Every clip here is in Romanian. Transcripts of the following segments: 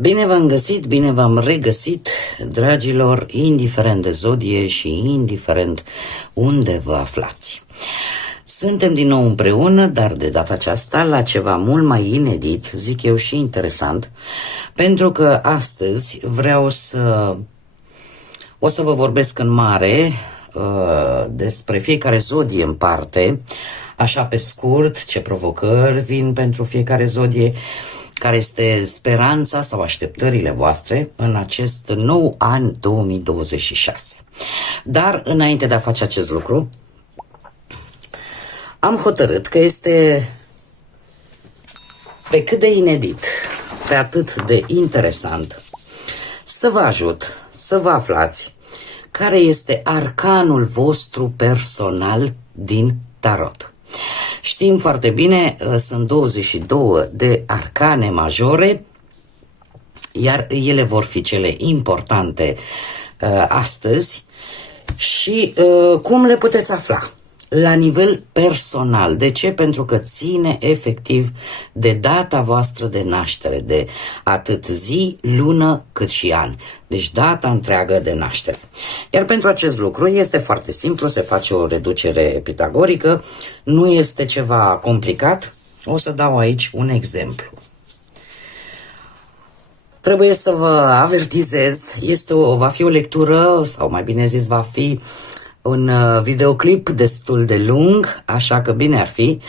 Bine v-am găsit, bine v-am regăsit, dragilor, indiferent de zodie și indiferent unde vă aflați. Suntem din nou împreună, dar de data aceasta la ceva mult mai inedit, zic eu, și interesant, pentru că astăzi vreau să vă vorbesc în mare despre fiecare zodie în parte, așa pe scurt, ce provocări vin pentru fiecare zodie, care este speranța sau așteptările voastre în acest nou an 2026. Dar înainte de a face acest lucru, am hotărât că este pe cât de inedit, pe atât de interesant, să vă ajut să vă aflați care este arcanul vostru personal din tarot. Știm foarte bine, sunt 22 de arcane majore, iar ele vor fi cele importante astăzi. Și cum le puteți afla? La nivel personal. De ce? Pentru că ține efectiv de data voastră de naștere, de atât zi, lună, cât și an. Deci data întreagă de naștere. Iar pentru acest lucru este foarte simplu, se face o reducere pitagorică, nu este ceva complicat. O să dau aici un exemplu. Trebuie să vă avertizez, va fi o lectură, sau mai bine zis, va fi un videoclip destul de lung, așa că bine ar fi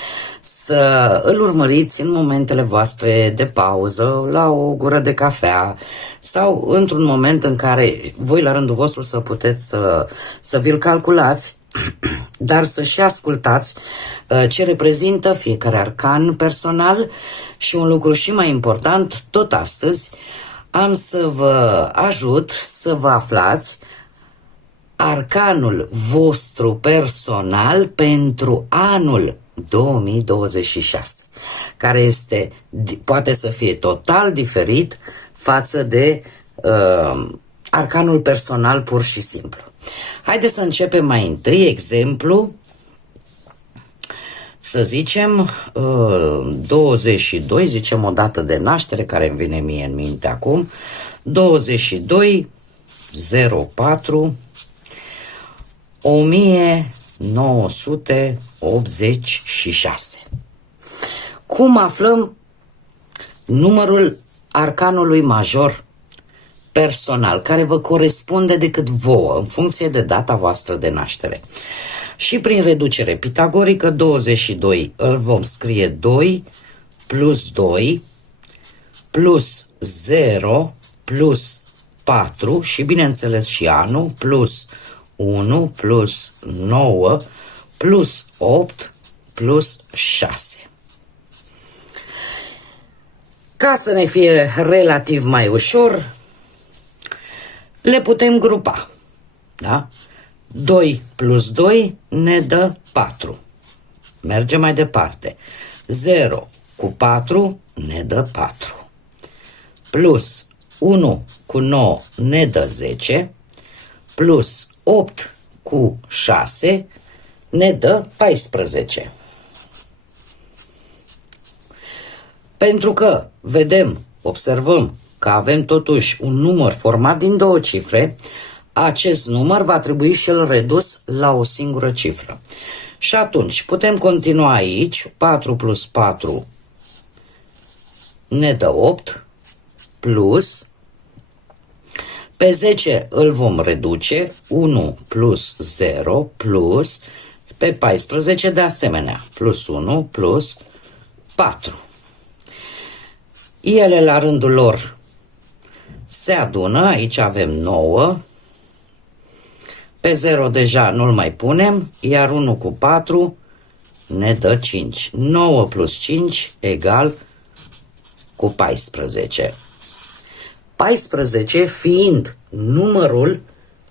să îl urmăriți în momentele voastre de pauză, la o gură de cafea sau într-un moment în care voi la rândul vostru să puteți să vi-l calculați, dar să și ascultați ce reprezintă fiecare arcan personal. Și un lucru și mai important, tot astăzi am să vă ajut să vă aflați arcanul vostru personal pentru anul 2026, care poate să fie total diferit față de arcanul personal pur și simplu. Haideți să începem mai întâi exemplu. Să zicem 22, zicem o dată de naștere care îmi vine mie în minte acum, 22 04 1986. Cum aflăm numărul arcanului major personal, care vă corespunde decât vouă, în funcție de data voastră de naștere? Și prin reducere pitagorică, 22 îl vom scrie 2 plus 2 plus 0 plus 4 și bineînțeles și anul plus 1 plus 9 plus 8 plus 6. Ca să ne fie relativ mai ușor, le putem grupa. Da? 2 plus 2 ne dă 4. Mergem mai departe. 0 cu 4 ne dă 4. Plus 1 cu 9 ne dă 10. Plus 8 cu 6 ne dă 14. Pentru că observăm că avem totuși un număr format din două cifre, acest număr va trebui și el redus la o singură cifră. Și atunci putem continua aici. 4 plus 4 ne dă 8 plus pe 10 îl vom reduce, 1 plus 0 plus pe 14 de asemenea, plus 1 plus 4. Ele la rândul lor se adună, aici avem 9, pe 0 deja nu-l mai punem, iar 1 cu 4 ne dă 5. 9 plus 5 egal cu 14. 14 fiind numărul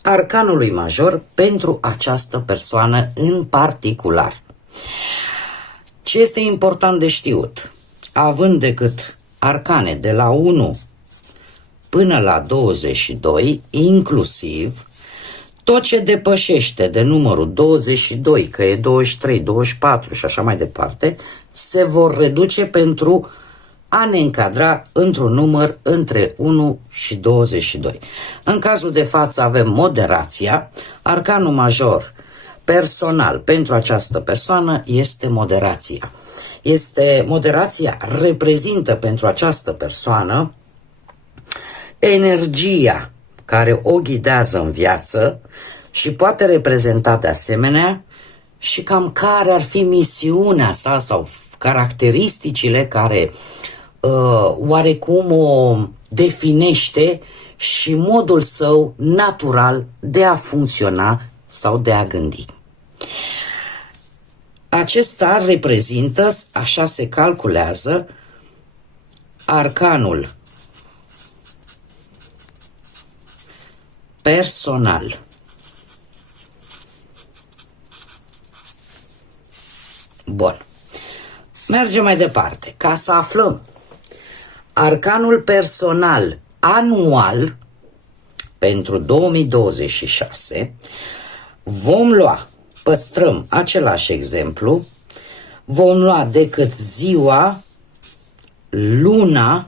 arcanului major pentru această persoană în particular. Ce este important de știut? Având decât arcane de la 1 până la 22, inclusiv tot ce depășește de numărul 22, că e 23, 24 și așa mai departe, se vor reduce pentru a ne încadra într-un număr între 1 și 22. În cazul de față avem moderația, arcanul major personal pentru această persoană este moderația. Moderația reprezintă pentru această persoană energia care o ghidează în viață și poate reprezenta de asemenea și cam care ar fi misiunea sa sau caracteristicile care oarecum o definește și modul său natural de a funcționa sau de a gândi. Acesta reprezintă, așa se calculează, arcanul personal. Bun. Mergem mai departe. Ca să aflăm arcanul personal anual pentru 2026, păstrăm același exemplu, vom lua decât ziua, luna,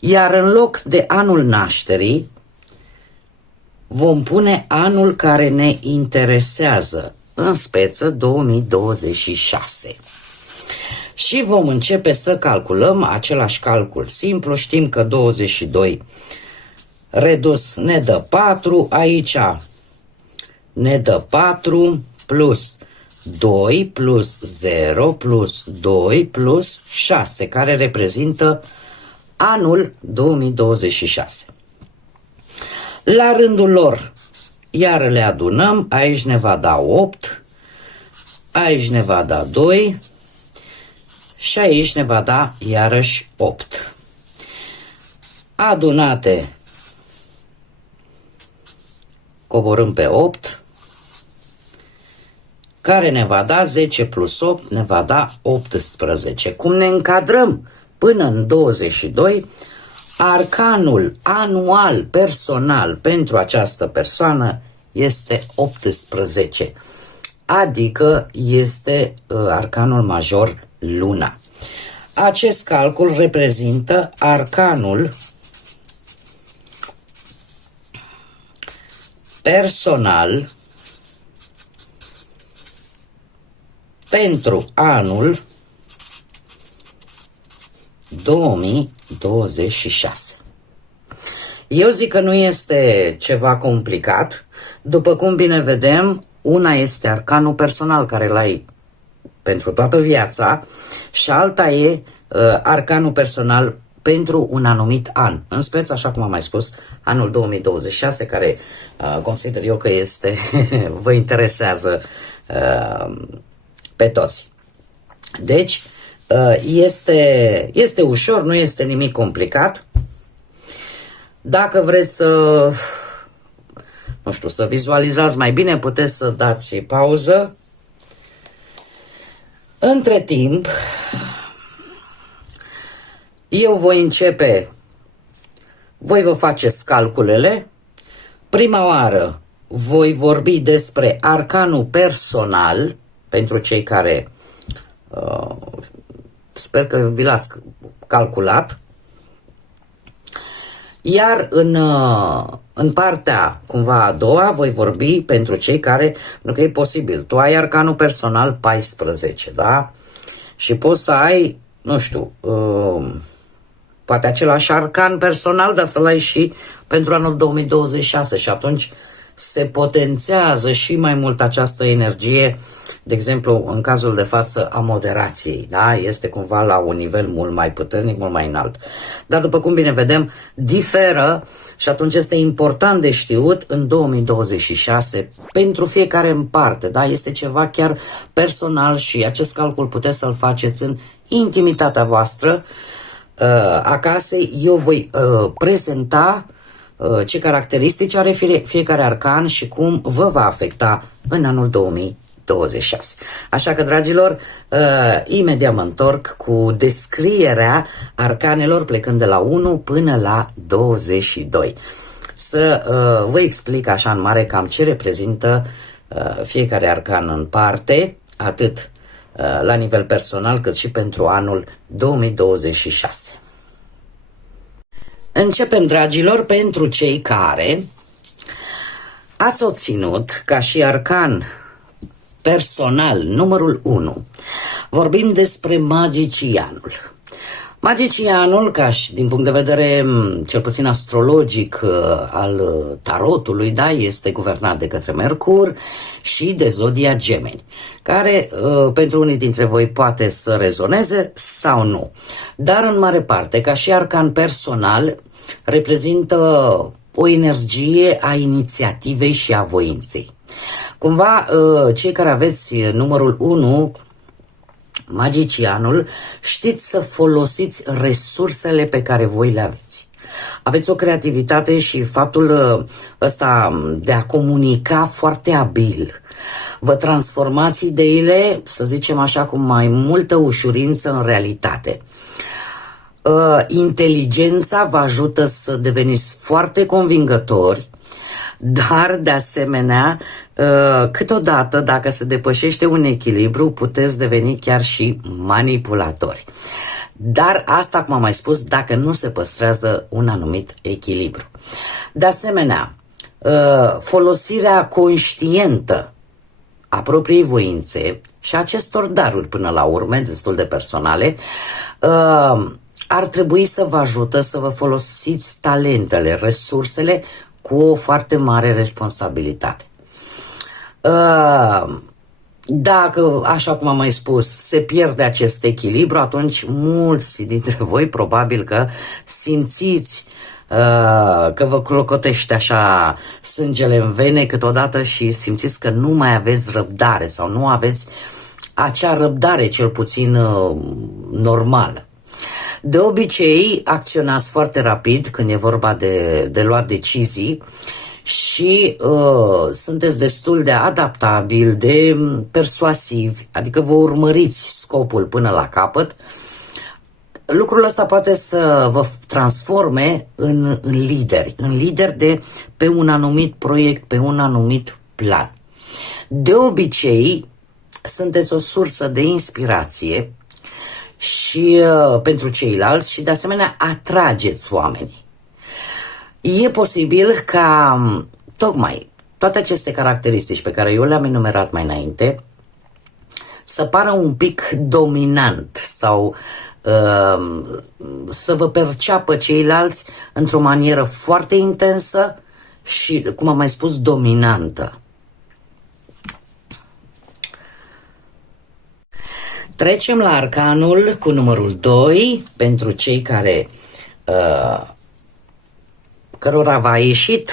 iar în loc de anul nașterii, vom pune anul care ne interesează, în speță 2026. Și vom începe să calculăm același calcul simplu. Știm că 22 redus ne dă 4, aici ne dă 4 plus 2 plus 0 plus 2 plus 6, care reprezintă anul 2026. La rândul lor, iar le adunăm, aici ne va da 8, aici ne va da 2 și aici ne va da iarăși 8. Adunate, coborâm pe 8, care ne va da 10 plus 8, ne va da 18. Cum ne încadrăm până în 22, arcanul anual personal pentru această persoană este 18, adică este arcanul major luna. Acest calcul reprezintă arcanul personal pentru anul 2026. Eu zic că nu este ceva complicat. După cum bine vedem, una este arcanul personal care l-ai pentru toată viața și alta e arcanul personal pentru un anumit an. În speță, așa cum am mai spus, anul 2026, care consider eu că este vă interesează pe toți. Deci, este ușor, nu este nimic complicat. Dacă vreți să, nu știu, să vizualizați mai bine, puteți să dați pauză. Între timp, eu voi începe, voi vă faceți calculele. Prima oară voi vorbi despre arcanul personal pentru cei care sper că vi l-ați calculat. Iar în partea cumva a doua voi vorbi pentru cei care, pentru că e posibil, tu ai arcanul personal 14, da? Și poți să ai, nu știu, poate același arcan personal, dar să-l ai și pentru anul 2026 și atunci se potențează și mai mult această energie, de exemplu, în cazul de față a moderației, da? Este cumva la un nivel mult mai puternic, mult mai înalt. Dar după cum bine vedem, diferă și atunci este important de știut în 2026 pentru fiecare în parte, da? Este ceva chiar personal și acest calcul puteți să-l faceți în intimitatea voastră acasă. Eu voi prezenta ce caracteristici are fiecare arcan și cum vă va afecta în anul 2026. Așa că, dragilor, imediat mă întorc cu descrierea arcanelor plecând de la 1 până la 22. Să vă explic așa în mare cam ce reprezintă fiecare arcan în parte, atât la nivel personal, cât și pentru anul 2026. Începem, dragilor, pentru cei care ați obținut ca și arcan personal numărul 1. Vorbim despre magicianul. Magicianul, ca și din punct de vedere cel puțin astrologic al tarotului, da, este guvernat de către Mercur și de zodia Gemeni, care pentru unii dintre voi poate să rezoneze sau nu. Dar în mare parte, ca și arcan personal, reprezintă o energie a inițiativei și a voinței. Cumva, cei care aveți numărul 1, magicianul, știți să folosiți resursele pe care voi le aveți. Aveți o creativitate și faptul ăsta de a comunica foarte abil. Vă transformați ideile, să zicem așa, cu mai multă ușurință în realitate. Inteligența vă ajută să deveniți foarte convingători, dar de asemenea, câteodată, dacă se depășește un echilibru, puteți deveni chiar și manipulatori. Dar asta, cum am mai spus, dacă nu se păstrează un anumit echilibru. De asemenea, folosirea conștientă a propriei voințe și acestor daruri, până la urmă, destul de personale, ar trebui să vă ajută să vă folosiți talentele, resursele cu o foarte mare responsabilitate. Dacă, așa cum am mai spus, se pierde acest echilibru, atunci mulți dintre voi probabil că simțiți că vă clocotește așa sângele în vene câteodată și simțiți că nu mai aveți răbdare sau nu aveți acea răbdare cel puțin normală. De obicei, acționați foarte rapid când e vorba de luat decizii și sunteți destul de adaptabili, de persuasivi, adică vă urmăriți scopul până la capăt. Lucrul ăsta poate să vă transforme în lideri de pe un anumit proiect, pe un anumit plan. De obicei, sunteți o sursă de inspirație și pentru ceilalți și de asemenea atrageți oamenii. E posibil ca tocmai toate aceste caracteristici pe care eu le-am enumerat mai înainte să pară un pic dominant sau să vă perceapă ceilalți într-o manieră foarte intensă și, cum am mai spus, dominantă. Trecem la arcanul cu numărul 2, pentru cei care cărora v-a ieșit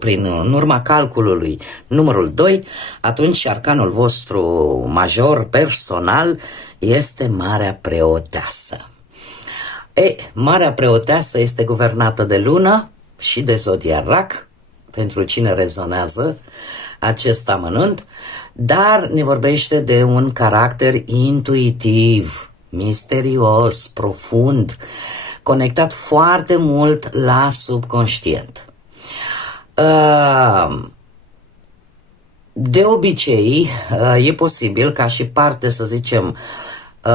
în urma calculului numărul 2, atunci arcanul vostru major personal este Marea Preoteasă. Marea Preoteasă este guvernată de lună și de zodia Rac, pentru cine rezonează acest amănunt, dar ne vorbește de un caracter intuitiv, misterios, profund, conectat foarte mult la subconștient. De obicei, e posibil ca și parte, să zicem,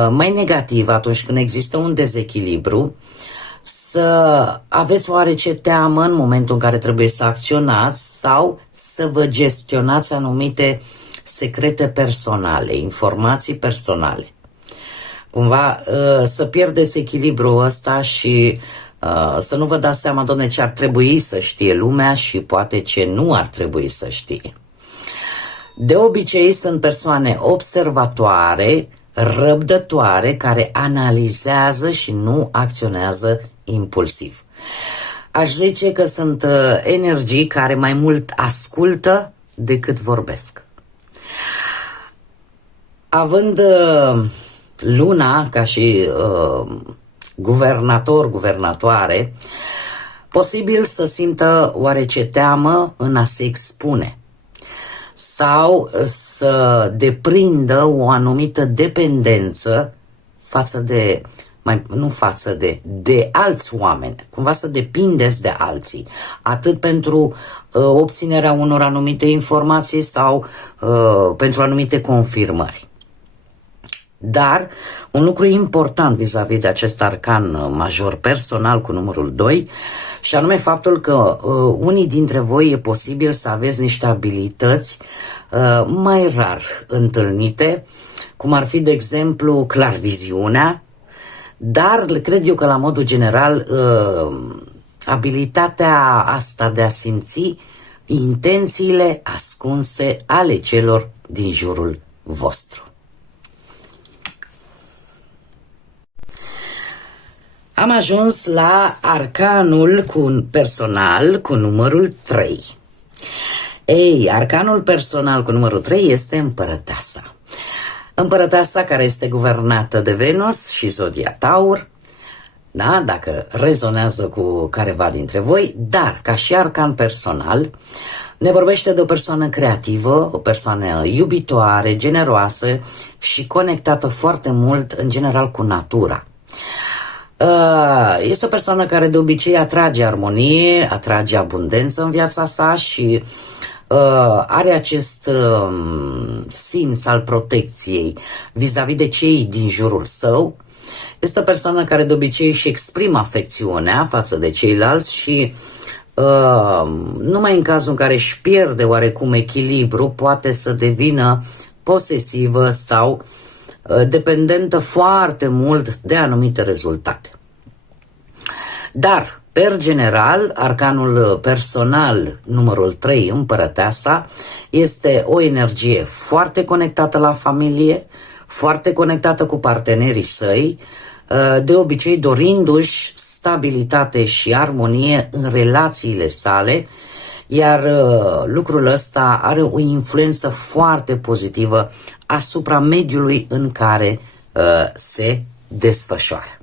mai negativă atunci când există un dezechilibru, să aveți oarece teamă în momentul în care trebuie să acționați sau să vă gestionați anumite secrete personale, informații personale. Cumva să pierdeți echilibrul ăsta și să nu vă dați seama, domne, ce ar trebui să știe lumea și poate ce nu ar trebui să știe. De obicei sunt persoane observatoare, răbdătoare, care analizează și nu acționează impulsiv. Aș zice că sunt energii care mai mult ascultă decât vorbesc. Având luna ca și guvernatoare, posibil să simtă oarece teamă în a se expune sau să deprindă o anumită dependență de alți oameni, cumva să depindeți de alții, atât pentru obținerea unor anumite informații sau pentru anumite confirmări. Dar un lucru important vis-a-vis de acest arcan major personal cu numărul 2, și anume faptul că unii dintre voi e posibil să aveți niște abilități mai rar întâlnite, cum ar fi, de exemplu, clarviziunea, dar cred eu că la modul general abilitatea asta de a simți intențiile ascunse ale celor din jurul vostru. Am ajuns la arcanul personal cu numărul 3. Ei, arcanul personal cu numărul 3 este împărăteasa. Împărăteasa care este guvernată de Venus și zodia Taur, da, dacă rezonează cu careva dintre voi, dar ca și arcan personal ne vorbește de o persoană creativă, o persoană iubitoare, generoasă și conectată foarte mult în general cu natura. Este o persoană care de obicei atrage armonie, atrage abundență în viața sa și are acest simț al protecției vis-a-vis de cei din jurul său. Este o persoană care de obicei își exprimă afecțiunea față de ceilalți și numai în cazul în care își pierde oarecum echilibru poate să devină posesivă sau dependentă foarte mult de anumite rezultate. Dar, per general, arcanul personal numărul 3, împărăteasa, este o energie foarte conectată la familie, foarte conectată cu partenerii săi, de obicei dorindu-și stabilitate și armonie în relațiile sale, iar lucrul ăsta are o influență foarte pozitivă asupra mediului în care se desfășoară.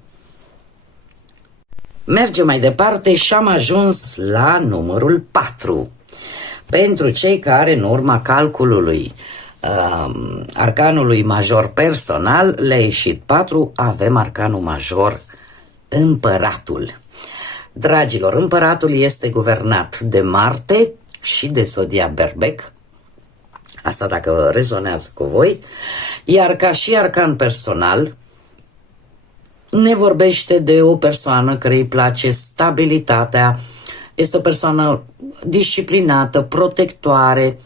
Mergem mai departe și am ajuns la numărul 4. Pentru cei care, în urma calculului arcanului major personal, le-a ieșit 4, avem arcanul major împăratul. Dragilor, împăratul este guvernat de Marte și de zodia Berbec, asta dacă rezonează cu voi, iar ca și arcan personal ne vorbește de o persoană care îi place stabilitatea, este o persoană disciplinată, protectoare,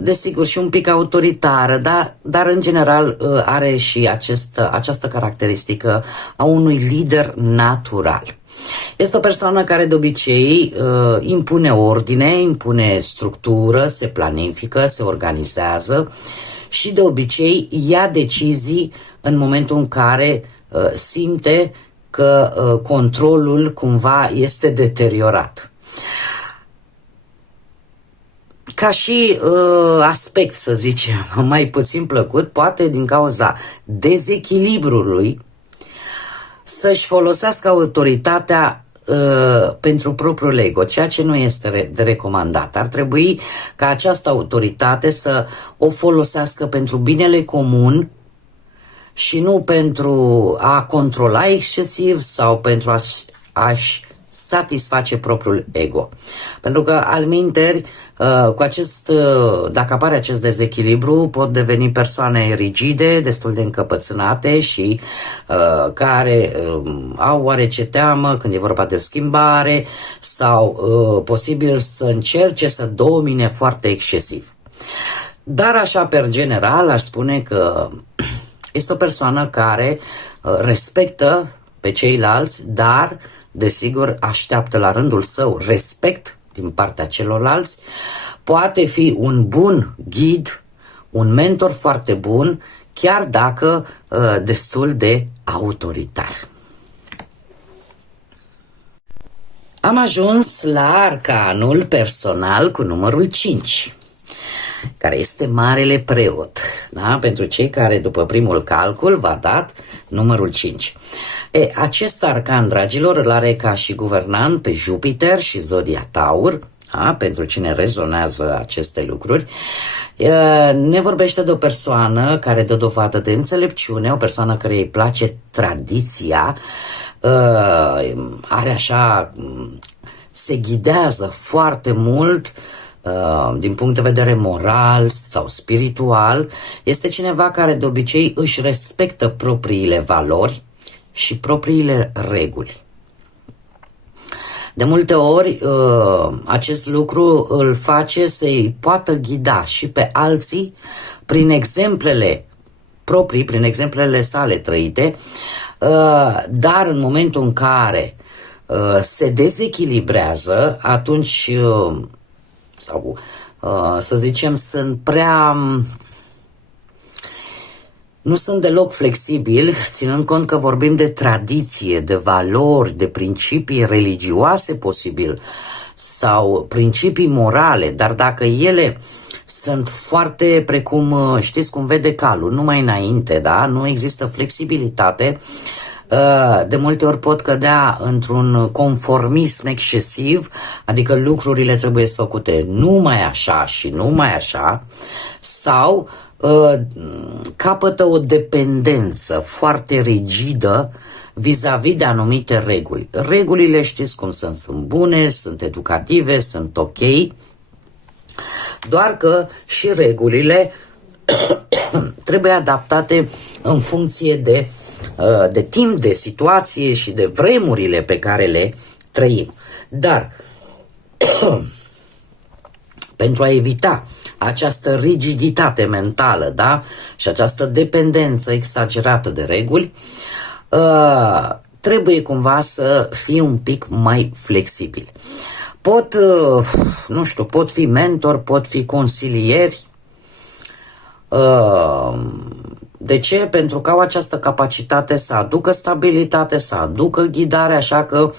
desigur și un pic autoritară, dar în general are și această caracteristică a unui lider natural. Este o persoană care de obicei impune ordine, impune structură, se planifică, se organizează și de obicei ia decizii în momentul în care simte că controlul cumva este deteriorat. Ca și aspect, să zicem, mai puțin plăcut, poate din cauza dezechilibrului să-și folosească autoritatea pentru propriul ego, ceea ce nu este de recomandat. Ar trebui ca această autoritate să o folosească pentru binele comun și nu pentru a controla excesiv sau pentru a-și satisface propriul ego. Pentru că, alminteri, dacă apare acest dezechilibru, pot deveni persoane rigide, destul de încăpățânate și care au oarece teamă când e vorba de o schimbare sau posibil să încerce să domine foarte excesiv. Dar așa, per general, aș spune că este o persoană care respectă pe ceilalți, dar desigur așteaptă la rândul său respect din partea celorlalți, poate fi un bun ghid, un mentor foarte bun, chiar dacă destul de autoritar. Am ajuns la arcanul personal cu numărul 5, care este Marele Preot. Da? Pentru cei care după primul calcul v-a dat numărul 5. Acest arcan, dragilor, îl are ca și guvernant pe Jupiter și zodia Taur. Da? Pentru cine rezonează aceste lucruri, ne vorbește de o persoană care dă dovadă de înțelepciune, o persoană care îi place tradiția, are așa, se ghidează foarte mult din punct de vedere moral sau spiritual, este cineva care de obicei își respectă propriile valori și propriile reguli. De multe ori, acest lucru îl face să-i poată ghida și pe alții prin exemplele proprii, prin exemplele sale trăite, dar în momentul în care se dezechilibrează, atunci, sau să zicem, nu sunt deloc flexibil, ținând cont că vorbim de tradiție, de valori, de principii religioase posibil sau principii morale, dar dacă ele sunt foarte precum, știți cum vede calul, numai înainte, da? Nu există flexibilitate, de multe ori pot cădea într-un conformism excesiv, adică lucrurile trebuie să făcute numai așa și numai așa, sau capătă o dependență foarte rigidă vis-a-vis de anumite reguli. Regulile știți cum sunt bune, sunt educative, sunt ok, doar că și regulile trebuie adaptate în funcție de timp, de situație și de vremurile pe care le trăim. Dar pentru a evita această rigiditate mentală, da? Și această dependență exagerată de reguli, trebuie cumva să fie un pic mai flexibil. Pot fi mentor, pot fi consilieri. De ce? Pentru că au această capacitate să aducă stabilitate, să aducă ghidare, așa că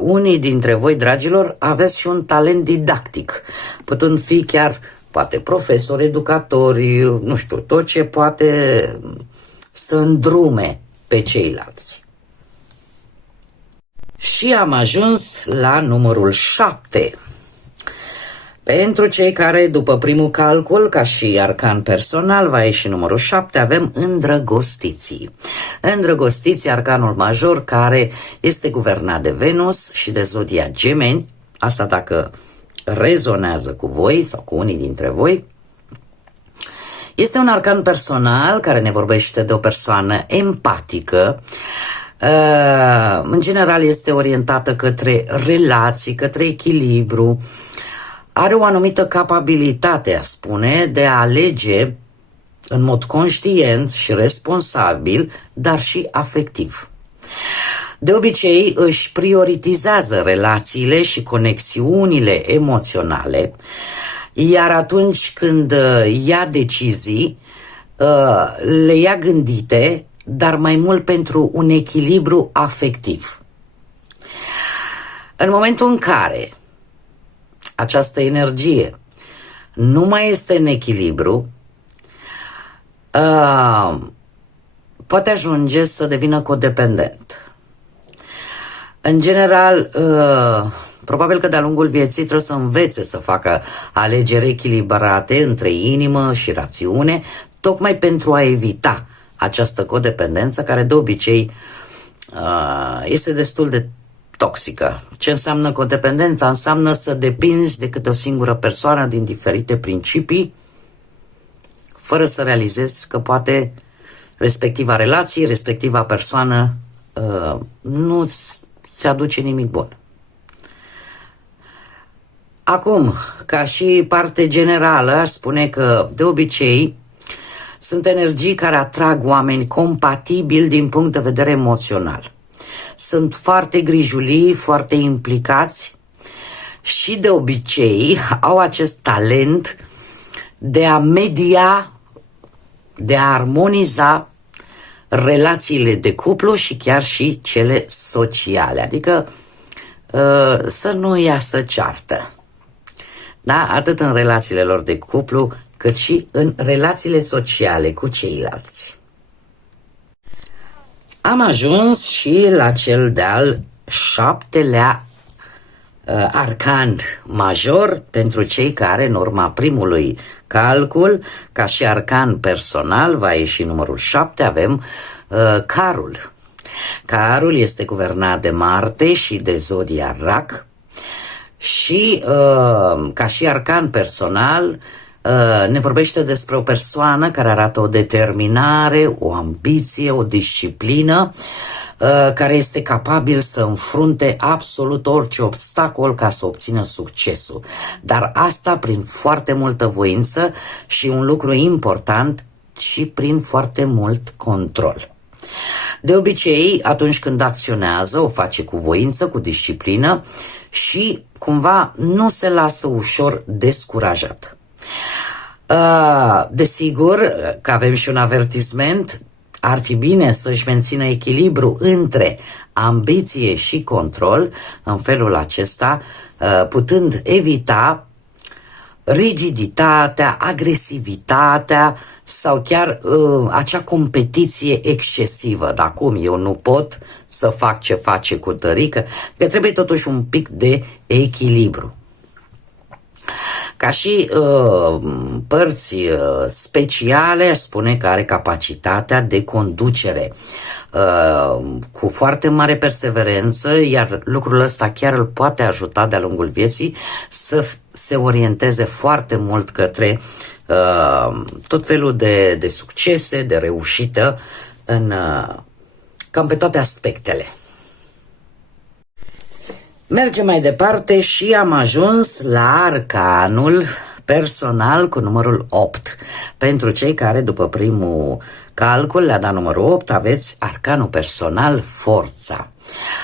unii dintre voi, dragilor, aveți și un talent didactic, putând fi chiar, poate, profesori, educatori, tot ce poate să îndrume pe ceilalți. Și am ajuns la numărul 7. Pentru cei care, după primul calcul, ca și arcan personal, va ieși numărul 7, avem îndrăgostiții. Îndrăgostiții, arcanul major, care este guvernat de Venus și de zodia Gemeni, asta dacă rezonează cu voi sau cu unii dintre voi. Este un arcan personal care ne vorbește de o persoană empatică. În general este orientată către relații, către echilibru. Are o anumită capabilitate, a spune, de a alege în mod conștient și responsabil, dar și afectiv. De obicei își prioritizează relațiile și conexiunile emoționale, iar atunci când ia decizii, le ia gândite, dar mai mult pentru un echilibru afectiv. În momentul în care această energie nu mai este în echilibru, poate ajunge să devină codependent. În general, probabil că de-a lungul vieții trebuie să învețe să facă alegeri echilibrate între inimă și rațiune, tocmai pentru a evita această codependență, care de obicei este destul de toxică. Ce înseamnă codependența? Înseamnă să depinzi de câte o singură persoană din diferite principii, fără să realizezi că poate respectiva relație, respectiva persoană nu ți aduce nimic bun. Acum, ca și parte generală, aș spune că de obicei sunt energii care atrag oameni compatibili din punct de vedere emoțional. Sunt foarte grijulii, foarte implicați și de obicei au acest talent de a media, de a armoniza relațiile de cuplu și chiar și cele sociale, adică să nu iasă ceartă. Da? Atât în relațiile lor de cuplu, cât și în relațiile sociale cu ceilalți. Am ajuns și la cel de-al 7-lea arcan major pentru cei care, în urma primului calcul, ca și arcan personal, va ieși numărul 7, avem carul. Carul este guvernat de Marte și de zodia Rac. Și ca și arcan personal ne vorbește despre o persoană care arată o determinare, o ambiție, o disciplină, care este capabil să înfrunte absolut orice obstacol ca să obțină succesul. Dar asta prin foarte multă voință și un lucru important, și prin foarte mult control. De obicei, atunci când acționează, o face cu voință, cu disciplină și cumva nu se lasă ușor descurajat. Desigur că avem și un avertisment, ar fi bine să-și mențină echilibru între ambiție și control, în felul acesta putând evita rigiditatea, agresivitatea sau chiar acea competiție excesivă. Dar cum, eu nu pot să fac ce face cu tărică? Că trebuie totuși un pic de echilibru. Ca și părți speciale, aș spune că are capacitatea de conducere cu foarte mare perseverență, iar lucrul ăsta chiar îl poate ajuta de-a lungul vieții să se orienteze foarte mult către tot felul de succese, de reușită în cam pe toate aspectele. Mergem mai departe și am ajuns la arcanul personal cu numărul 8. Pentru cei care după primul calcul le-a dat numărul 8, aveți arcanul personal forța.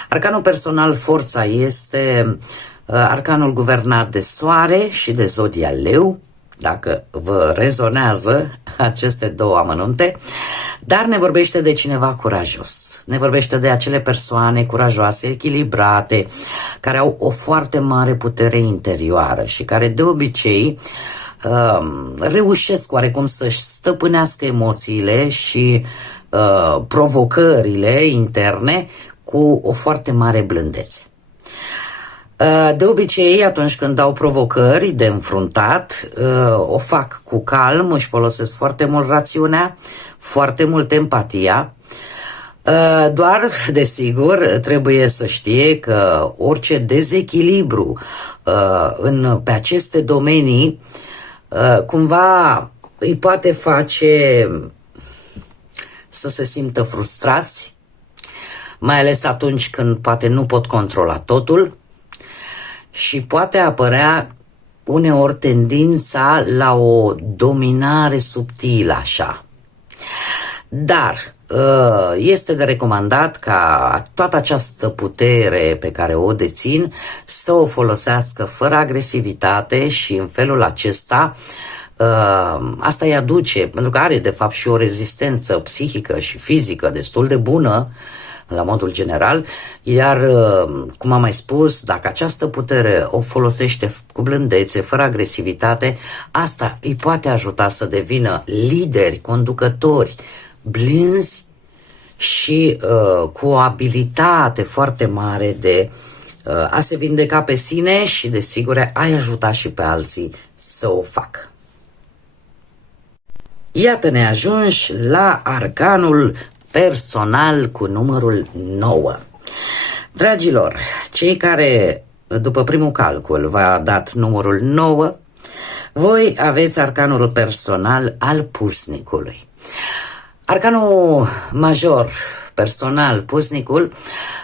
Arcanul personal forța este arcanul guvernat de soare și de zodia leu, dacă vă rezonează aceste două amănunte, dar ne vorbește de cineva curajos, ne vorbește de acele persoane curajoase, echilibrate, care au o foarte mare putere interioară și care de obicei reușesc oarecum să-și stăpânească emoțiile și provocările interne cu o foarte mare blândețe. De obicei, atunci când dau provocări de înfruntat, o fac cu calm, își folosesc foarte mult rațiunea, foarte mult empatia, doar, desigur, trebuie să știe că orice dezechilibru pe aceste domenii cumva îi poate face să se simtă frustrați, mai ales atunci când poate nu pot controla totul, și poate apărea uneori tendința la o dominare subtilă așa. Dar este de recomandat ca toată această putere pe care o dețin să o folosească fără agresivitate și în felul acesta asta îi aduce, pentru că are de fapt și o rezistență psihică și fizică destul de bună la modul general, iar, cum am mai spus, dacă această putere o folosește cu blândețe, fără agresivitate, asta îi poate ajuta să devină lideri, conducători, blânzi și cu o abilitate foarte mare de a se vindeca pe sine și, desigur, a ajuta și pe alții să o facă. Iată-ne ajunși la arcanul personal cu numărul 9. Dragilor, cei care după primul calcul v-a dat numărul 9, voi aveți arcanul personal al pusnicului. Arcanul major personal, pusnicul,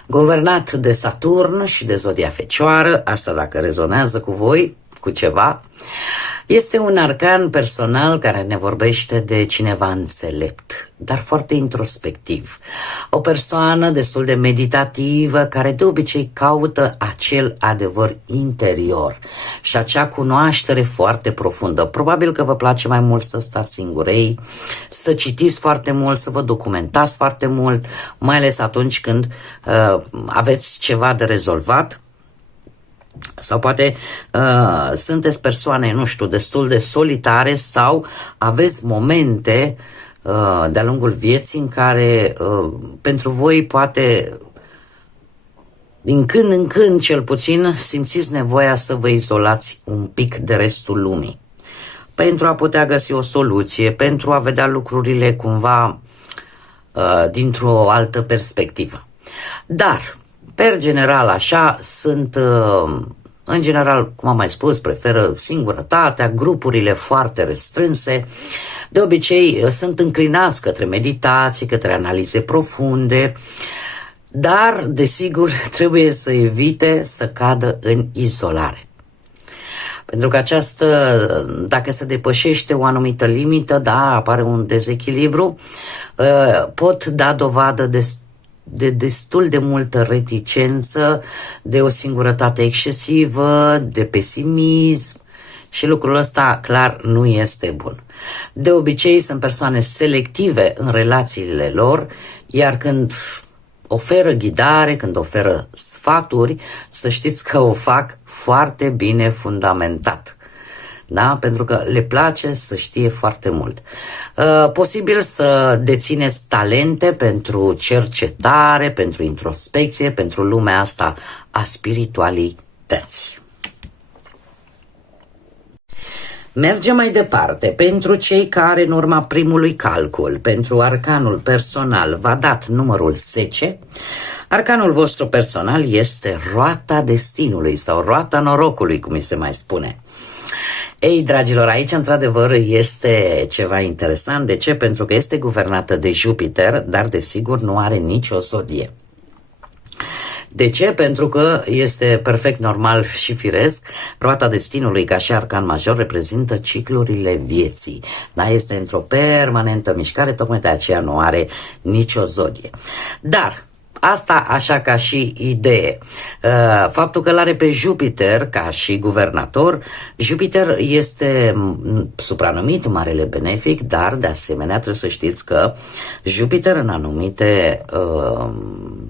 guvernat de Saturn și de zodia Fecioară, asta dacă rezonează cu voi, cu ceva, este un arcan personal care ne vorbește de cineva înțelept, dar foarte introspectiv. O persoană destul de meditativă, care de obicei caută acel adevăr interior și acea cunoaștere foarte profundă. Probabil că vă place mai mult să stați singurei, să citiți foarte mult, să vă documentați foarte mult, mai ales atunci când aveți ceva de rezolvat. Sau poate sunteți persoane, nu știu, destul de solitare sau aveți momente de-a lungul vieții în care pentru voi poate din când în când cel puțin simțiți nevoia să vă izolați un pic de restul lumii pentru a putea găsi o soluție, pentru a vedea lucrurile cumva dintr-o altă perspectivă. Dar per general așa sunt în general, cum am mai spus, preferă singurătatea, grupurile foarte restrânse. De obicei sunt înclinați către meditații, către analize profunde, dar, desigur, trebuie să evite să cadă în izolare. Pentru că dacă se depășește o anumită limită, da, apare un dezechilibru, pot da dovadă de destul de multă reticență, de o singurătate excesivă, de pesimism și lucrul ăsta clar nu este bun. De obicei sunt persoane selective în relațiile lor, iar când oferă ghidare, când oferă sfaturi, să știți că o fac foarte bine fundamentat. Da? Pentru că le place să știe foarte mult. Posibil să dețineți talente pentru cercetare, pentru introspecție, pentru lumea asta a spiritualității. Mergem mai departe. Pentru cei care în urma primului calcul, pentru arcanul personal, v-a dat numărul 10, arcanul vostru personal este roata destinului sau roata norocului, cum îi se mai spune. Ei, dragilor, aici într-adevăr este ceva interesant. De ce? Pentru că este guvernată de Jupiter, dar desigur nu are nicio zodie. De ce? Pentru că este perfect normal și firesc. Roata destinului, ca și arcan major, reprezintă ciclurile vieții. Da? Este într-o permanentă mișcare, tocmai de aceea nu are nicio zodie. Dar asta așa ca și idee. Faptul că l-are pe Jupiter ca și guvernator, Jupiter este supranumit Marele Benefic, dar de asemenea trebuie să știți că Jupiter în anumite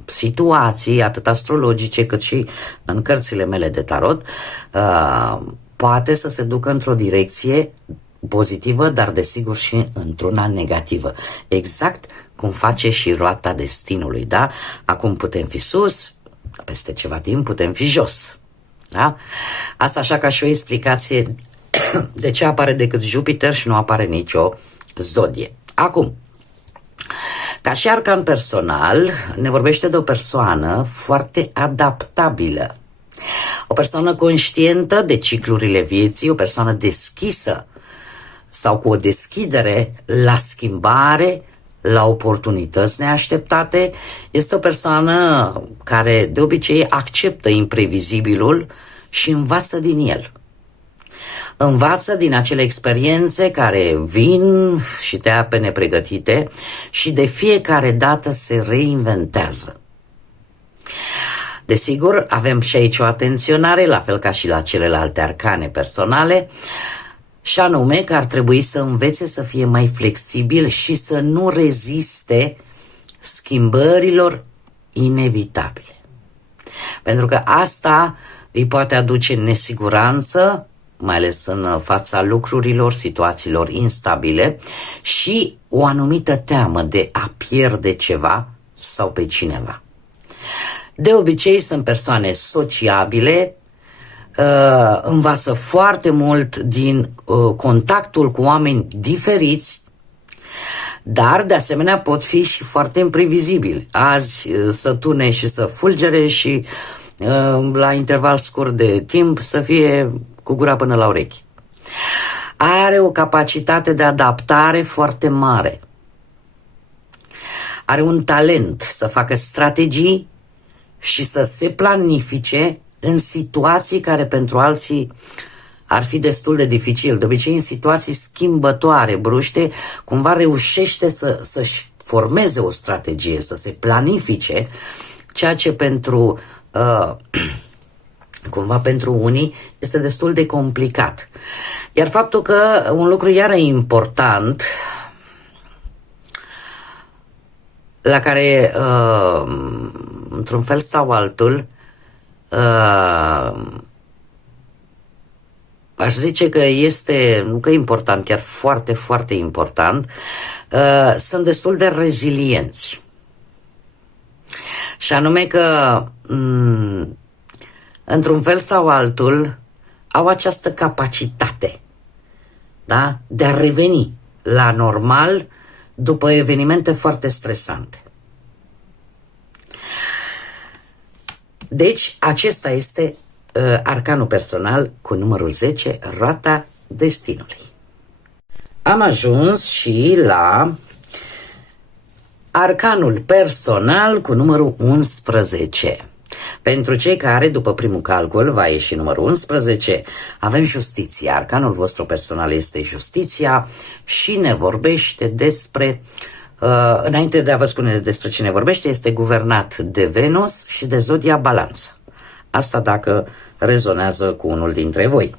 situații, atât astrologice cât și în cărțile mele de tarot, poate să se ducă într-o direcție pozitivă, dar desigur și într-una negativă. Exact cum face și roata destinului, da? Acum putem fi sus, peste ceva timp putem fi jos. Da? Asta așa ca și o explicație de ce apare decât Jupiter și nu apare nicio zodie. Acum, ca și arcan personal, ne vorbește de o persoană foarte adaptabilă. O persoană conștientă de ciclurile vieții, o persoană deschisă sau cu o deschidere la schimbare, la oportunități neașteptate. Este o persoană care de obicei acceptă imprevizibilul și învață din el. Învață din acele experiențe care vin și te ia pe nepregătite și de fiecare dată se reinventează. Desigur, avem și aici o atenționare, la fel ca și la celelalte arcane personale, și anume că ar trebui să învețe să fie mai flexibil și să nu reziste schimbărilor inevitabile. Pentru că asta îi poate aduce nesiguranță, mai ales în fața lucrurilor, situațiilor instabile, și o anumită teamă de a pierde ceva sau pe cineva. De obicei sunt persoane sociabile, învață foarte mult din contactul cu oameni diferiți, dar de asemenea pot fi și foarte imprevizibili. Azi să tune și să fulgere și la interval scurt de timp să fie cu gura până la urechi. Are o capacitate de adaptare foarte mare. Are un talent să facă strategii și să se planifice în situații care pentru alții ar fi destul de dificil. De obicei, în situații schimbătoare, bruște, cumva reușește să-și formeze o strategie, să se planifice, ceea ce pentru cumva pentru unii este destul de complicat. Iar faptul că un lucru iară important la care într-un fel sau altul aș zice că este, nu că important, chiar foarte, foarte important, sunt destul de rezilienți. Și anume că într-un fel sau altul au această capacitate, da? De a reveni la normal după evenimente foarte stresante. Deci, acesta este arcanul personal cu numărul 10, roata destinului. Am ajuns și la arcanul personal cu numărul 11. Pentru cei care, după primul calcul, va ieși numărul 11, avem justiția. Arcanul vostru personal este justiția și ne vorbește despre, înainte de a vă spune despre ce ne vorbește, este guvernat de Venus și de zodia Balanță. Asta dacă rezonează cu unul dintre voi.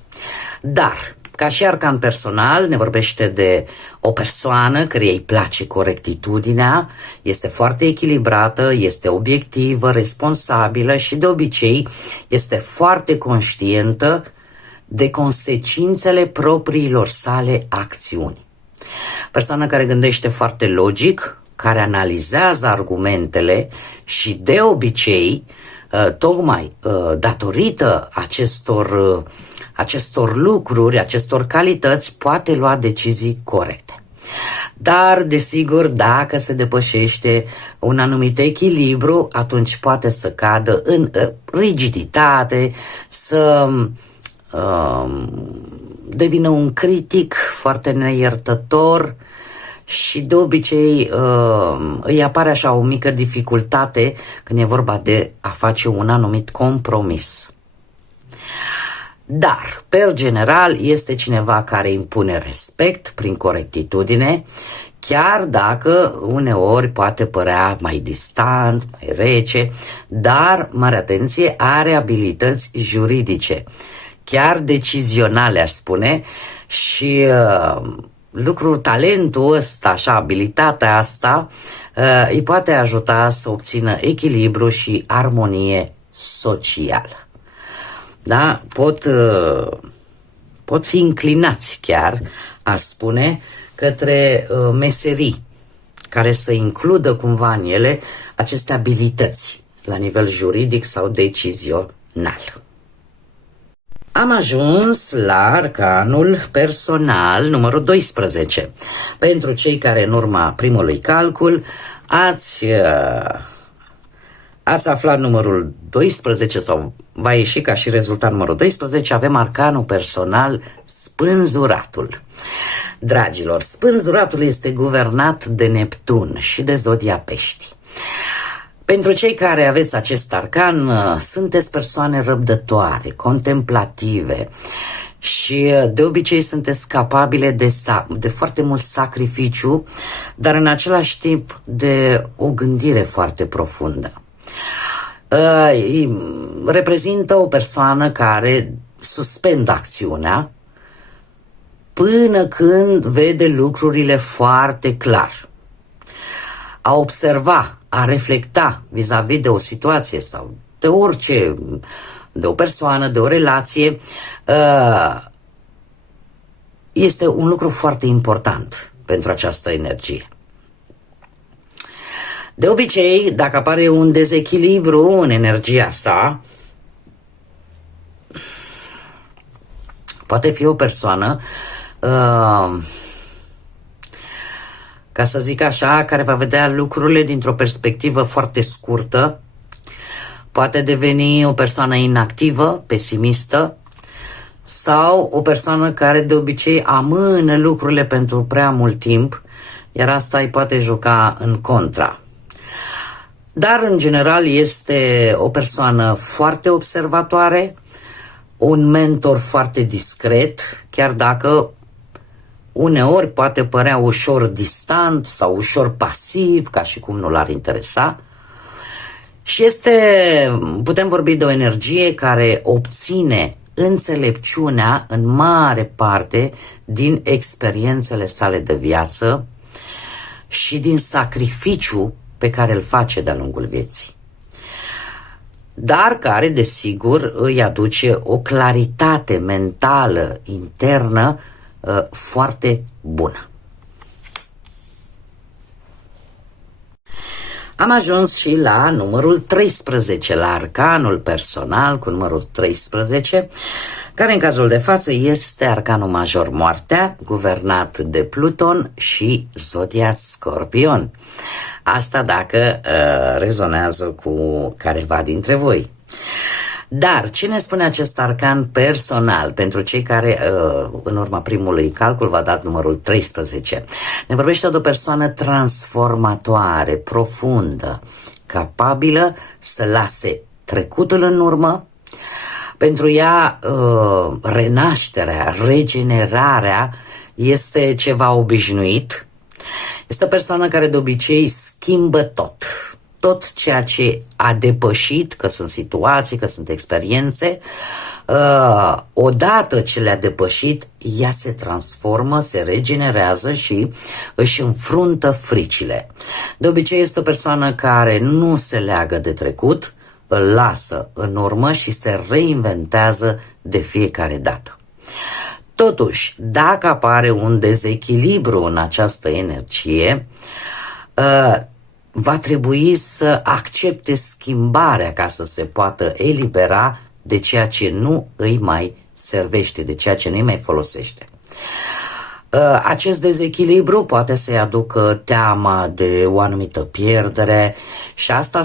Dar, ca și arcan personal, ne vorbește de o persoană care îi place corectitudinea, este foarte echilibrată, este obiectivă, responsabilă și de obicei este foarte conștientă de consecințele propriilor sale acțiuni. Persoană care gândește foarte logic, care analizează argumentele și de obicei, tocmai datorită acestor lucruri, acestor calități, poate lua decizii corecte. Dar, desigur, dacă se depășește un anumit echilibru, atunci poate să cadă în rigiditate, să devină un critic foarte neiertător și de obicei îi apare așa o mică dificultate când e vorba de a face un anumit compromis. Dar, per general, este cineva care impune respect prin corectitudine, chiar dacă uneori poate părea mai distant, mai rece, dar, mare atenție, are abilități juridice, chiar decizionale, aș spune, și talentul ăsta, așa, abilitatea asta, îi poate ajuta să obțină echilibru și armonie socială. Da? Pot fi înclinați chiar, aș spune, către meserii care să includă cumva în ele aceste abilități la nivel juridic sau decizional. Am ajuns la arcanul personal numărul 12. Pentru cei care în urma primului calcul ați aflat numărul 12 sau va ieși ca și rezultat numărul 12, avem arcanul personal spânzuratul. Dragilor, spânzuratul este guvernat de Neptun și de zodia Pești. Pentru cei care aveți acest arcan, sunteți persoane răbdătoare, contemplative și de obicei sunteți capabile de foarte mult sacrificiu, dar în același timp de o gândire foarte profundă. Reprezintă o persoană care suspendă acțiunea până când vede lucrurile foarte clar. A observa, a reflecta vis-a-vis de o situație sau de orice, de o persoană, de o relație, este un lucru foarte important pentru această energie. De obicei, dacă apare un dezechilibru în energia sa, poate fi o persoană, ca să zic așa, care va vedea lucrurile dintr-o perspectivă foarte scurtă, poate deveni o persoană inactivă, pesimistă, sau o persoană care de obicei amână lucrurile pentru prea mult timp, iar asta îi poate juca în contra. Dar, în general, este o persoană foarte observatoare, un mentor foarte discret, chiar dacă uneori poate părea ușor distant sau ușor pasiv, ca și cum nu l-ar interesa. Și putem vorbi de o energie care obține înțelepciunea în mare parte din experiențele sale de viață și din sacrificiu pe care îl face de-a lungul vieții. Dar care, desigur, îi aduce o claritate mentală internă foarte bună. Am ajuns și la numărul 13, la arcanul personal cu numărul 13, care în cazul de față este arcanul major, moartea, guvernat de Pluton și zodia Scorpion. Asta dacă rezonează cu careva dintre voi. Dar ce ne spune acest arcan personal pentru cei care în urma primului calcul v-a dat numărul 13? Ne vorbește de o persoană transformatoare, profundă, capabilă să lase trecutul în urmă. Pentru ea renașterea, regenerarea este ceva obișnuit. Este o persoană care de obicei schimbă tot ceea ce a depășit, că sunt situații, că sunt experiențe, odată ce le-a depășit, ea se transformă, se regenerează și își înfruntă fricile. De obicei este o persoană care nu se leagă de trecut, îl lasă în urmă și se reinventează de fiecare dată. Totuși, dacă apare un dezechilibru în această energie, va trebui să accepte schimbarea ca să se poată elibera de ceea ce nu îi mai servește, de ceea ce nu îi mai folosește. Acest dezechilibru poate să-i aducă teama de o anumită pierdere și asta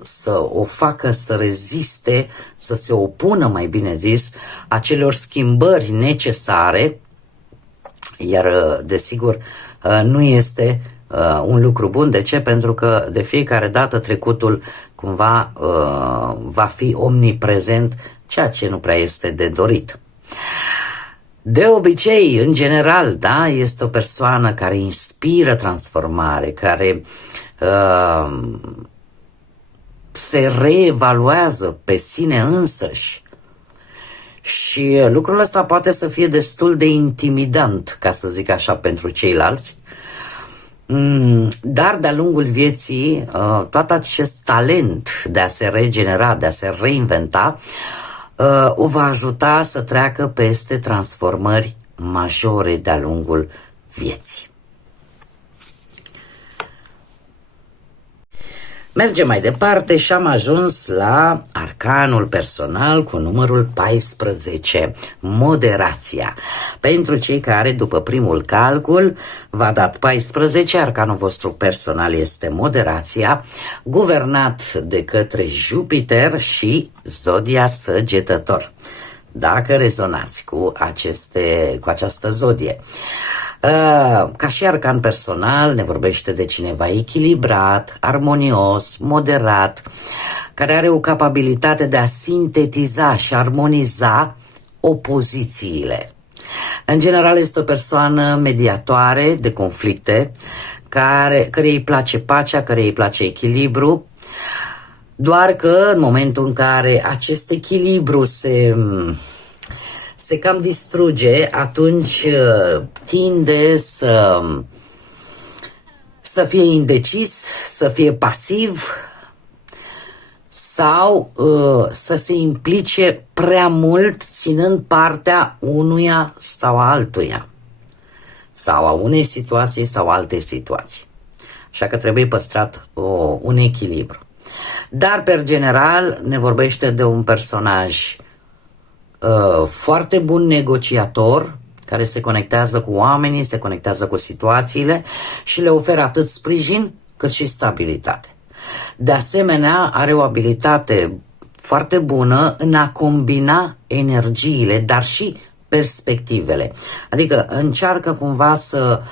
să o facă să reziste, să se opună, mai bine zis, acelor schimbări necesare, iar desigur nu este un lucru bun. De ce? Pentru că de fiecare dată trecutul cumva va fi omniprezent, ceea ce nu prea este de dorit. De obicei, în general, da, este o persoană care inspiră transformare, care se reevaluează pe sine însăși. Și lucrul ăsta poate să fie destul de intimidant, ca să zic așa, pentru ceilalți. Dar de-a lungul vieții, tot acest talent de a se regenera, de a se reinventa, o va ajuta să treacă peste transformări majore de-a lungul vieții. Mergem mai departe și am ajuns la arcanul personal cu numărul 14, moderația. Pentru cei care, după primul calcul, v-a dat 14, arcanul vostru personal este moderația, guvernat de către Jupiter și zodia Săgetător. Dacă rezonați cu această zodie. Ca și arcan personal ne vorbește de cineva echilibrat, armonios, moderat, care are o capabilitate de a sintetiza și armoniza opozițiile. În general este o persoană mediatoare de conflicte, care îi place pacea, care îi place echilibru, doar că în momentul în care acest echilibru se cam distruge, atunci tinde să fie indecis, să fie pasiv sau să se implice prea mult ținând partea unuia sau a altuia, sau a unei situații sau alte situații. Așa că trebuie păstrat un echilibru. Dar, per general, ne vorbește de un personaj foarte bun negociator, care se conectează cu oamenii, se conectează cu situațiile și le oferă atât sprijin cât și stabilitate. De asemenea, are o abilitate foarte bună în a combina energiile, dar și perspectivele. Adică încearcă cumva să,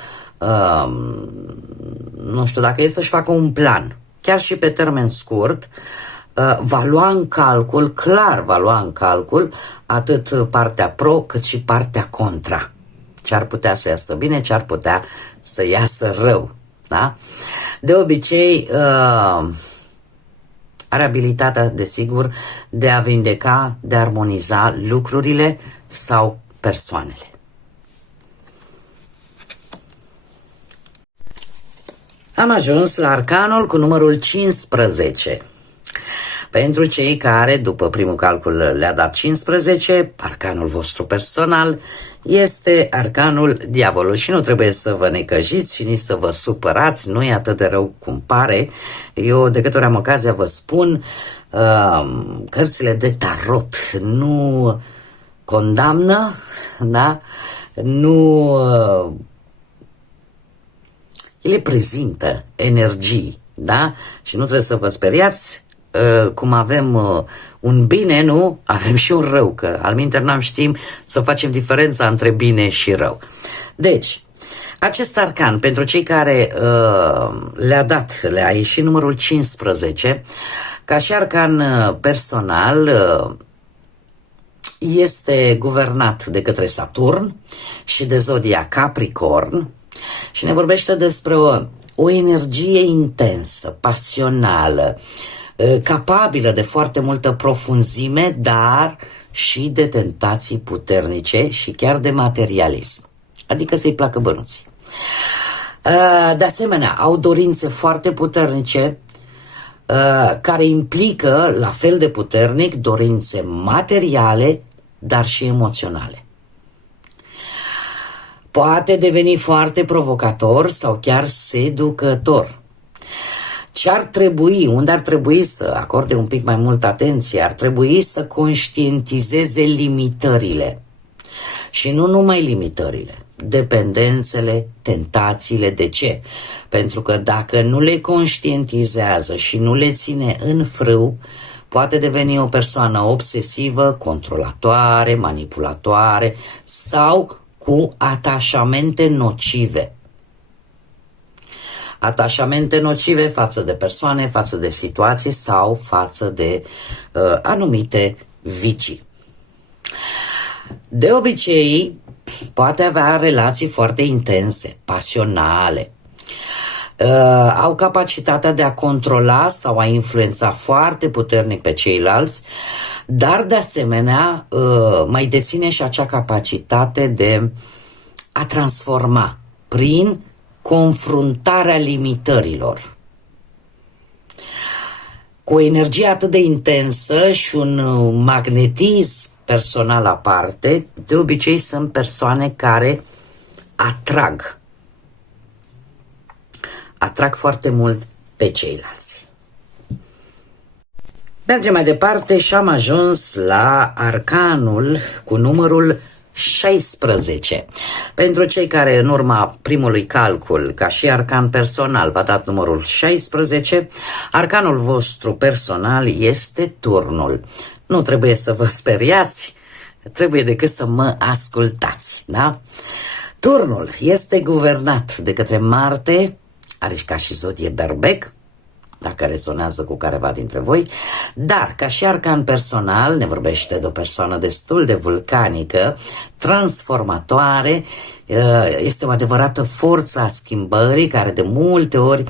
nu știu, dacă e să-și facă un plan, chiar și pe termen scurt, va lua în calcul, clar va lua în calcul atât partea pro cât și partea contra. Ce ar putea să iasă bine, ce ar putea să iasă rău. Da? De obicei are abilitatea, desigur, de a vindeca, de a armoniza lucrurile sau persoanele. Am ajuns la arcanul cu numărul 15. Pentru cei care, după primul calcul, le-a dat 15, arcanul vostru personal este arcanul diavolului și nu trebuie să vă necăjiți și nici să vă supărați, nu e atât de rău cum pare. Eu, de câte ori am ocazia, vă spun, cărțile de tarot nu condamnă, da? Nu... ele prezintă energii, da? Și nu trebuie să vă speriați, cum avem un bine, nu? Avem și un rău, că alminteri n-am știm să facem diferența între bine și rău. Deci, acest arcan, pentru cei care le-a ieșit numărul 15, ca și arcan personal, este guvernat de către Saturn și de zodia Capricorn și ne vorbește despre o energie intensă, pasională, capabilă de foarte multă profunzime, dar și de tentații puternice și chiar de materialism, adică să-i placă bănuții. De asemenea, au dorințe foarte puternice care implică, la fel de puternic, dorințe materiale, dar și emoționale. Poate deveni foarte provocator sau chiar seducător. Ce ar trebui, unde ar trebui să acorde un pic mai multă atenție, ar trebui să conștientizeze limitările. Și nu numai limitările, dependențele, tentațiile. De ce? Pentru că dacă nu le conștientizează și nu le ține în frâu, poate deveni o persoană obsesivă, controlatoare, manipulatoare sau cu atașamente nocive. Atașamente nocive față de persoane, față de situații sau față de anumite vicii. De obicei, poate avea relații foarte intense, pasionale. Au capacitatea de a controla sau a influența foarte puternic pe ceilalți, dar de asemenea mai deține și acea capacitate de a transforma prin confruntarea limitărilor. Cu o energie atât de intensă și un magnetism personal aparte, de obicei sunt persoane care atrag foarte mult pe ceilalți. Mergem mai departe și am ajuns la arcanul cu numărul 16. Pentru cei care în urma primului calcul, ca și arcan personal, v-a dat numărul 16, arcanul vostru personal este turnul. Nu trebuie să vă speriați, trebuie decât să mă ascultați, da? Turnul este guvernat de către Marte, are ca și zodie Berbec, dacă rezonează cu careva dintre voi, dar ca și arcan personal ne vorbește de o persoană destul de vulcanică, transformatoare, este o adevărată forță a schimbării care de multe ori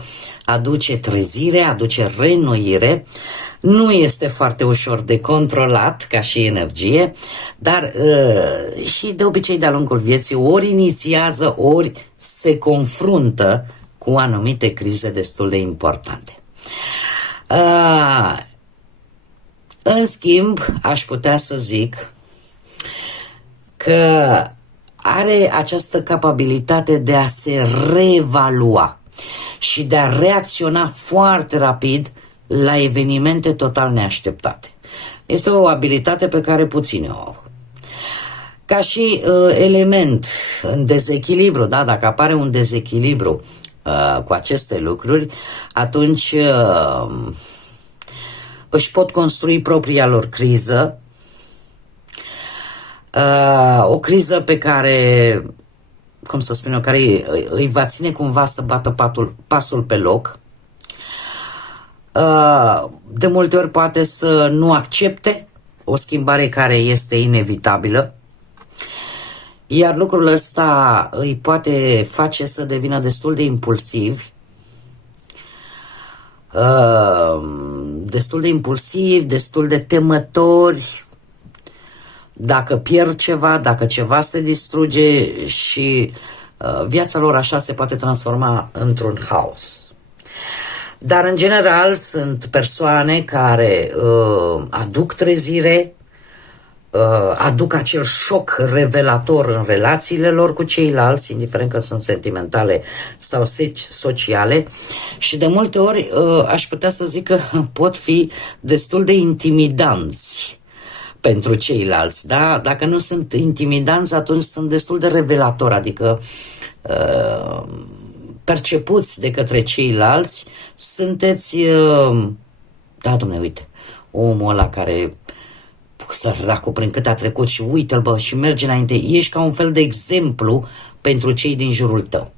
aduce trezire, aduce reînnoire, nu este foarte ușor de controlat ca și energie, dar și de obicei de-a lungul vieții ori inițiază, ori se confruntă cu anumite crize destul de importante. În schimb, aș putea să zic că are această capabilitate de a se reevalua și de a reacționa foarte rapid la evenimente total neașteptate. Este o abilitate pe care puțini o au. Ca și element în dezechilibru, da? Dacă apare un dezechilibru cu aceste lucruri, atunci își pot construi propria lor criză, o criză pe care, cum să spun eu, care îi va ține cumva să bată pasul pe loc. De multe ori poate să nu accepte o schimbare care este inevitabilă, iar lucrul ăsta îi poate face să devină destul de impulsivi, destul de temători, dacă pierd ceva, dacă ceva se distruge și viața lor așa se poate transforma într-un haos. Dar în general sunt persoane care aduc trezire, aduc acel șoc revelator în relațiile lor cu ceilalți, indiferent că sunt sentimentale sau sociale, și de multe ori aș putea să zic că pot fi destul de intimidanți pentru ceilalți, da? Dacă nu sunt intimidanți, atunci sunt destul de revelatori, adică percepuți de către ceilalți, sunteți Da, domne, uite, omul ăla care săracul prin cât a trecut și uite-l, bă, și merge înainte, ești ca un fel de exemplu pentru cei din jurul tău.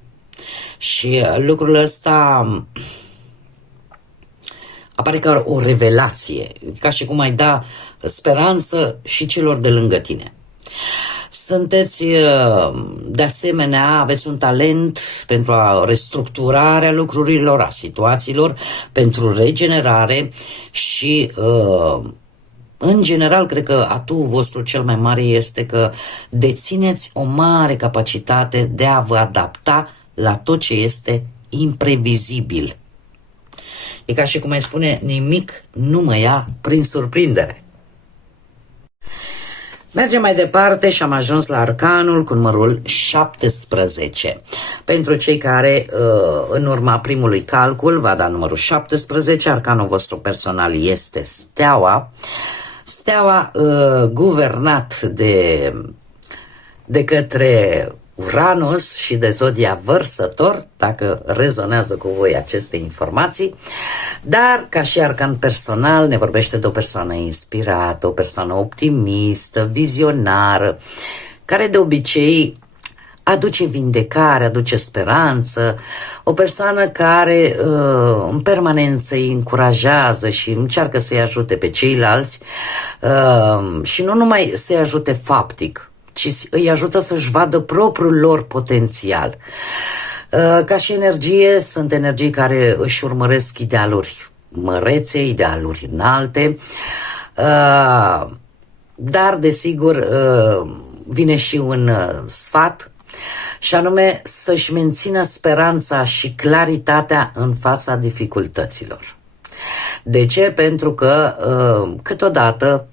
Și lucrul ăsta apare ca o revelație, ca și cum ai da speranță și celor de lângă tine. Sunteți, de asemenea, aveți un talent pentru restructurarea lucrurilor, a situațiilor, pentru regenerare și, în general, cred că atuul vostru cel mai mare este că dețineți o mare capacitate de a vă adapta la tot ce este imprevizibil. E ca și cum ai spune, nimic nu mă ia prin surprindere. Mergem mai departe și am ajuns la arcanul cu numărul 17. Pentru cei care, în urma primului calcul, va da numărul 17, arcanul vostru personal este steaua. Steaua guvernat de către Uranus și de zodia Vărsător, dacă rezonează cu voi aceste informații, dar ca și arcan personal ne vorbește de o persoană inspirată, o persoană optimistă, vizionară, care de obicei aduce vindecare, aduce speranță, o persoană care în permanență îi încurajează și încearcă să-i ajute pe ceilalți și nu numai să-i ajute faptic, ci îi ajută să-și vadă propriul lor potențial. Ca și energie, sunt energii care își urmăresc idealuri mărețe, idealuri înalte, dar, desigur, vine și un sfat, și anume să-și mențină speranța și claritatea în fața dificultăților. De ce? Pentru că câteodată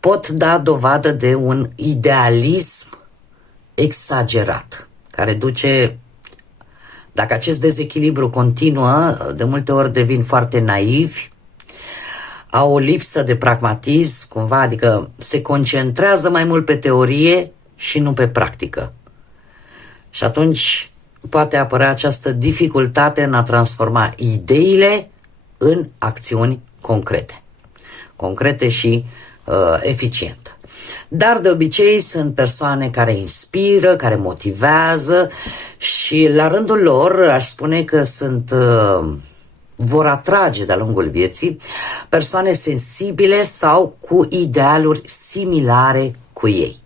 pot da dovadă de un idealism exagerat, care duce, dacă acest dezechilibru continuă, de multe ori devin foarte naivi, au o lipsă de pragmatism, cumva, adică se concentrează mai mult pe teorie și nu pe practică. Și atunci poate apărea această dificultate în a transforma ideile în acțiuni concrete. Concrete și eficiente. Dar de obicei sunt persoane care inspiră, care motivează și la rândul lor aș spune că vor atrage de-a lungul vieții persoane sensibile sau cu idealuri similare cu ei.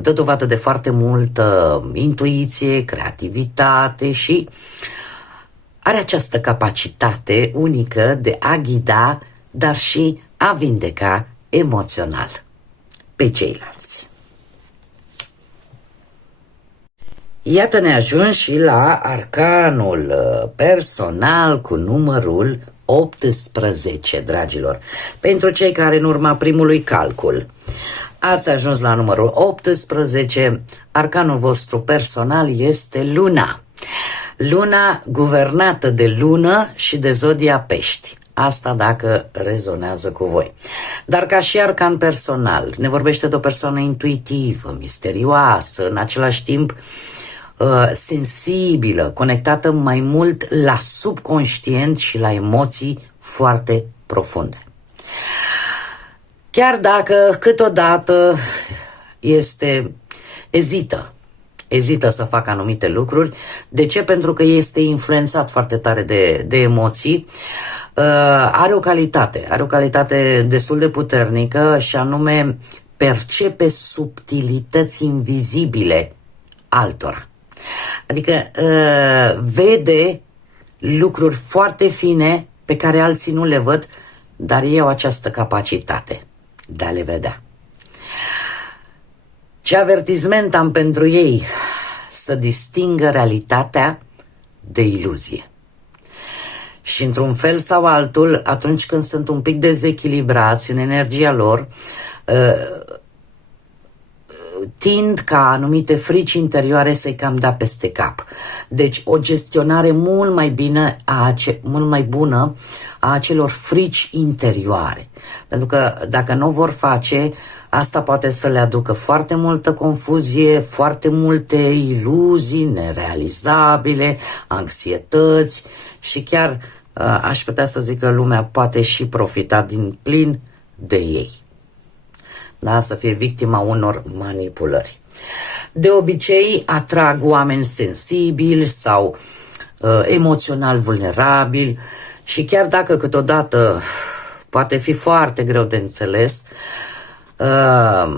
Dă dovadă de foarte multă intuiție, creativitate și are această capacitate unică de a ghida, dar și a vindeca emoțional pe ceilalți. Iată, ne ajung și la arcanul personal cu numărul 18, dragilor. Pentru cei care în urma primului calcul ați ajuns la numărul 18, arcanul vostru personal este Luna. Luna guvernată de lună și de zodia Pești. Asta dacă rezonează cu voi. Dar ca și arcan personal, ne vorbește de o persoană intuitivă, misterioasă, în același timp sensibilă, conectată mai mult la subconștient și la emoții foarte profunde. Chiar dacă câteodată ezită să facă anumite lucruri. De ce? Pentru că este influențat foarte tare de emoții. Are o calitate destul de puternică și anume percepe subtilități invizibile altora. Adică vede lucruri foarte fine pe care alții nu le văd, dar ei au această capacitate de a le vedea. Ce avertisment am pentru ei? Să distingă realitatea de iluzie. Și într-un fel sau altul, atunci când sunt un pic dezechilibrați în energia lor, tind ca anumite frici interioare să-i cam dea peste cap. Deci o gestionare mult mai bună a acelor frici interioare. Pentru că dacă nu o vor face, asta poate să le aducă foarte multă confuzie, foarte multe iluzii nerealizabile, anxietăți și chiar aș putea să zic că lumea poate și profita din plin de ei. Da? Să fie victima unor manipulări. De obicei atrag oameni sensibili sau emoțional vulnerabili și chiar dacă câteodată poate fi foarte greu de înțeles,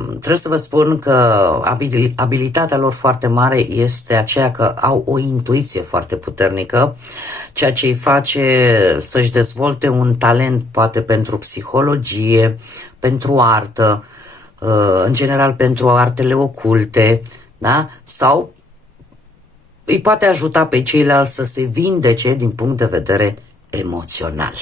trebuie să vă spun că abilitatea lor foarte mare este aceea că au o intuiție foarte puternică, ceea ce îi face să-și dezvolte un talent poate pentru psihologie, pentru artă, în general pentru artele oculte, da? Sau îi poate ajuta pe ceilalți să se vindece din punct de vedere emoțional.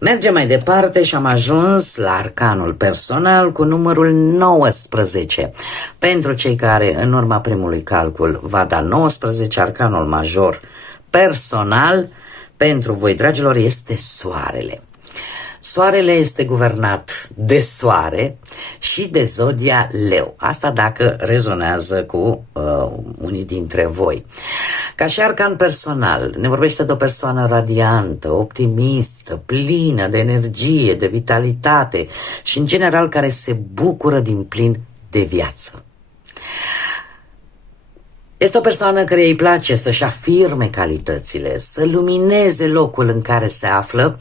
Mergem mai departe și am ajuns la arcanul personal cu numărul 19. Pentru cei care în urma primului calcul va da 19, arcanul major personal pentru voi, dragilor, este soarele. Soarele este guvernat de soare și de zodia leu. Asta dacă rezonează cu unii dintre voi. Ca și arcan personal, ne vorbește de o persoană radiantă, optimistă, plină de energie, de vitalitate și în general care se bucură din plin de viață. Este o persoană care îi place să-și afirme calitățile, să lumineze locul în care se află,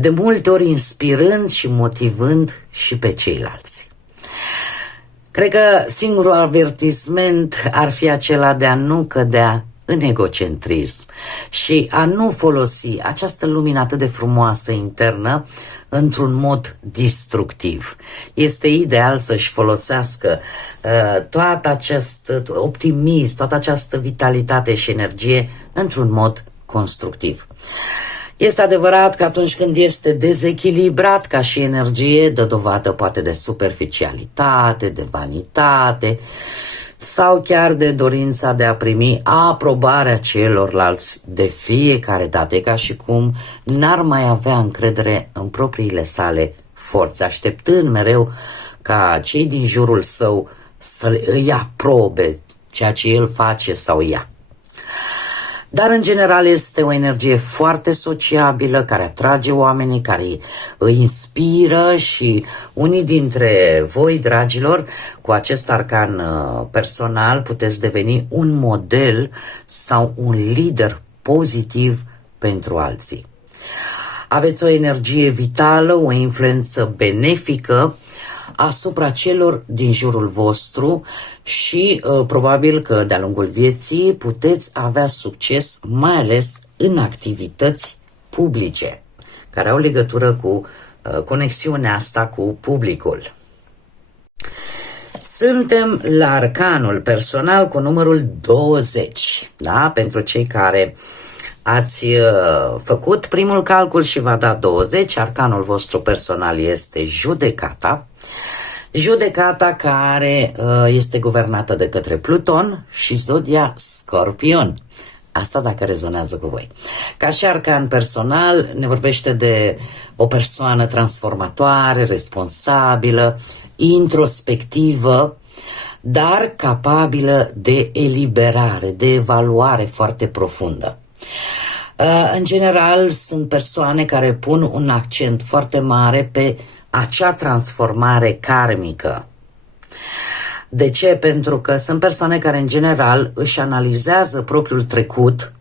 de multe ori inspirând și motivând și pe ceilalți. Cred că singurul avertisment ar fi acela de a nu cădea în egocentrism și a nu folosi această lumină atât de frumoasă internă într-un mod destructiv. Este ideal să-și folosească toată acest optimism, toată această vitalitate și energie într-un mod constructiv. Este adevărat că atunci când este dezechilibrat ca și energie, dă dovadă poate de superficialitate, de vanitate sau chiar de dorința de a primi aprobarea celorlalți de fiecare dată. E ca și cum n-ar mai avea încredere în propriile sale forțe, așteptând mereu ca cei din jurul său să îi aprobe ceea ce el face sau ea. Dar în general este o energie foarte sociabilă, care atrage oamenii, care îi inspiră și unii dintre voi, dragilor, cu acest arcan personal puteți deveni un model sau un lider pozitiv pentru alții. Aveți o energie vitală, o influență benefică asupra celor din jurul vostru și probabil că de-a lungul vieții puteți avea succes, mai ales în activități publice, care au legătură cu conexiunea asta cu publicul. Suntem la arcanul personal cu numărul 20, da? Pentru cei care ați făcut primul calcul și va da 20, arcanul vostru personal este judecata. Judecata care este guvernată de către Pluton și zodia Scorpion. Asta dacă rezonează cu voi. Ca și arcan personal ne vorbește de o persoană transformatoare, responsabilă, introspectivă, dar capabilă de eliberare, de evaluare foarte profundă. În general, sunt persoane care pun un accent foarte mare pe acea transformare karmică. De ce? Pentru că sunt persoane care, în general, își analizează propriul trecut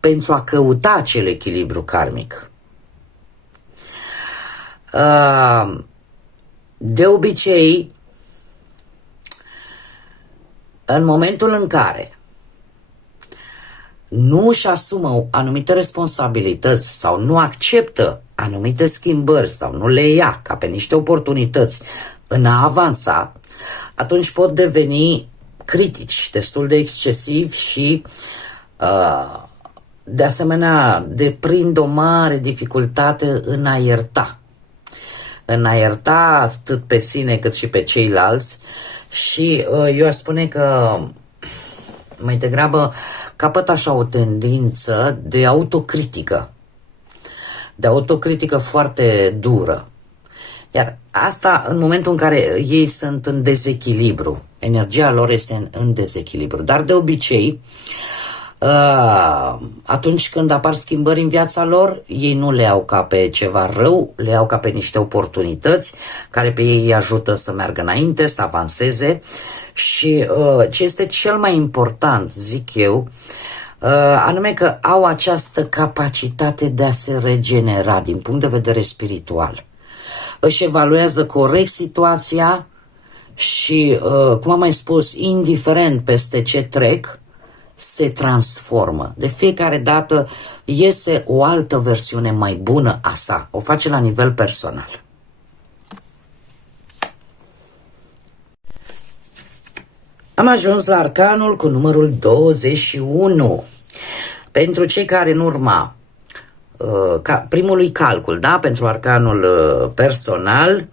pentru a căuta acel echilibru karmic. De obicei, în momentul în care nu își asumă anumite responsabilități sau nu acceptă anumite schimbări sau nu le ia ca pe niște oportunități în a avansa, atunci pot deveni critici, destul de excesivi și de asemenea deprind o mare dificultate în a ierta. În a ierta atât pe sine cât și pe ceilalți și eu aș spune că mai degrabă capăt așa o tendință de autocritică. De autocritică foarte dură. Iar asta în momentul în care ei sunt în dezechilibru Energia lor este în dezechilibru. Dar de obicei, atunci când apar schimbări în viața lor, ei nu le iau ca pe ceva rău, le iau ca pe niște oportunități care pe ei îi ajută să meargă înainte, să avanseze. Și ce este cel mai important, zic eu, anume că au această capacitate de a se regenera din punct de vedere spiritual. Își evaluează corect situația și, cum am mai spus, indiferent peste ce trec, se transformă. De fiecare dată iese o altă versiune mai bună a sa. O face la nivel personal. Am ajuns la arcanul cu numărul 21. Pentru cei care în urma primului calcul, da, pentru arcanul personal,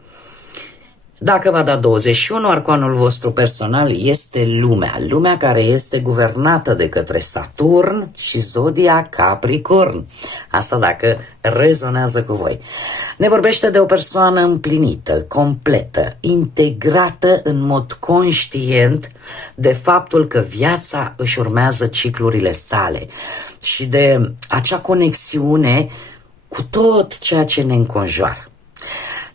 dacă va da 21, arcanul vostru personal este lumea. Lumea care este guvernată de către Saturn și zodia Capricorn. Asta dacă rezonează cu voi. Ne vorbește de o persoană împlinită, completă, integrată în mod conștient de faptul că viața își urmează ciclurile sale și de acea conexiune cu tot ceea ce ne înconjoară.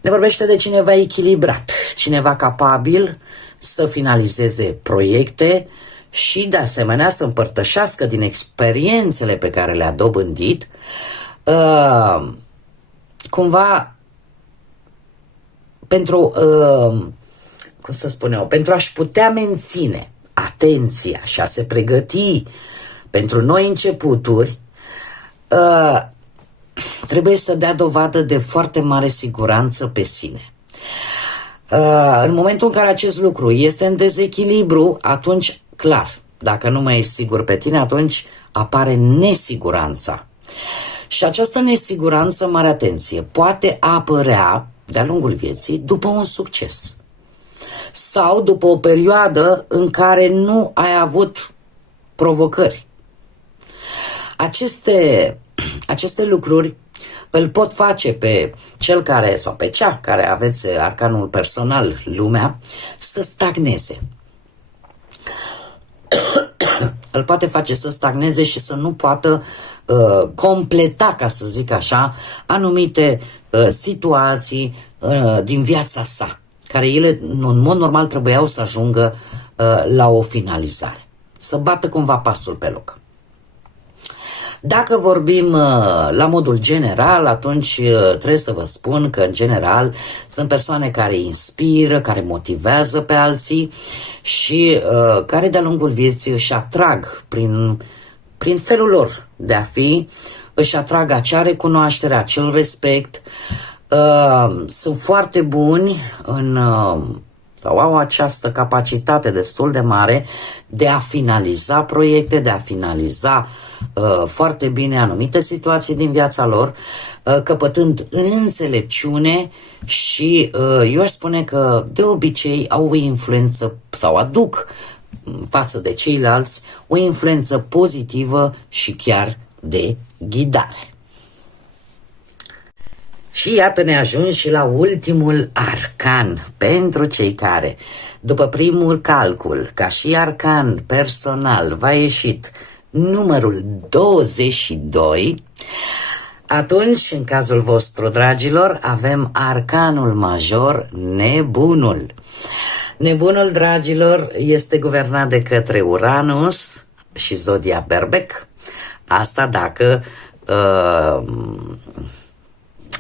Ne vorbește de cineva echilibrat, cineva capabil să finalizeze proiecte și de asemenea să împărtășească din experiențele pe care le-a dobândit, cumva pentru, cum să spun eu, pentru a-și putea menține atenția și a se pregăti pentru noi începuturi, trebuie să dea dovadă de foarte mare siguranță pe sine. În momentul în care acest lucru este în dezechilibru, atunci, clar, dacă nu mai ești sigur pe tine, atunci apare nesiguranța. Și această nesiguranță, mare atenție, poate apărea de-a lungul vieții după un succes sau după o perioadă în care nu ai avut provocări. Aceste lucruri îl pot face pe cel care, sau pe cea care aveți arcanul personal, lumea, să stagneze. Îl poate face să stagneze și să nu poată completa, ca să zic așa, anumite situații din viața sa, care ele, în mod normal, trebuiau să ajungă la o finalizare. Să bată cumva pasul pe loc. Dacă vorbim la modul general, atunci trebuie să vă spun că, în general, sunt persoane care inspiră, care motivează pe alții și care, de-a lungul vieții, își atrag, prin felul lor de a fi, își atrag acea recunoaștere, acel respect. Sunt foarte buni sau au această capacitate destul de mare de a finaliza proiecte, de a finaliza foarte bine anumite situații din viața lor, căpătând înțelepciune și eu aș spune că de obicei au o influență sau aduc față de ceilalți o influență pozitivă și chiar de ghidare. Și iată ne ajung și la ultimul arcan pentru cei care, după primul calcul, ca și arcan personal, v-a ieșit numărul 22, atunci, în cazul vostru, dragilor, avem arcanul major, nebunul. Nebunul, dragilor, este guvernat de către Uranus și zodia Berbec. Asta dacă...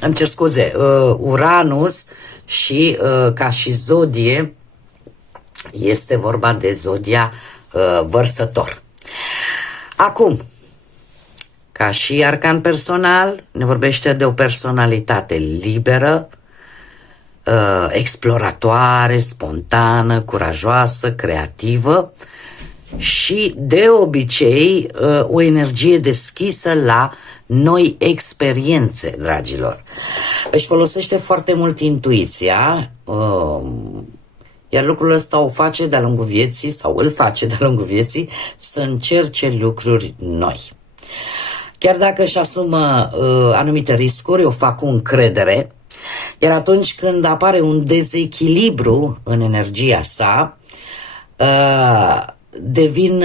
îmi cer scuze, Uranus și ca și zodie este vorba de zodia Vărsător. Acum, ca și arcan personal, ne vorbește de o personalitate liberă, exploratoare, spontană, curajoasă, creativă și de obicei o energie deschisă la noi experiențe, dragilor. Își folosește foarte mult intuiția, iar lucrul ăsta o face de-a lungul vieții, sau îl face de-a lungul vieții, să încerce lucruri noi. Chiar dacă își asumă anumite riscuri, o fac cu încredere, iar atunci când apare un dezechilibru în energia sa, devin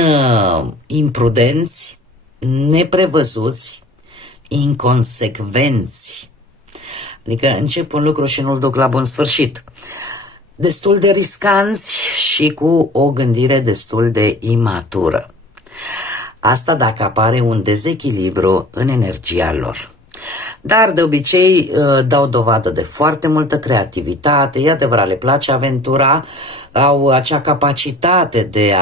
imprudenți, neprevăzuți, inconsecvenți. Adică încep un lucru și nu-l duc la bun sfârșit. Destul de riscanți și cu o gândire destul de imatură. Asta dacă apare un dezechilibru în energia lor. Dar de obicei dau dovadă de foarte multă creativitate, e adevărat, le place aventura, au acea capacitate de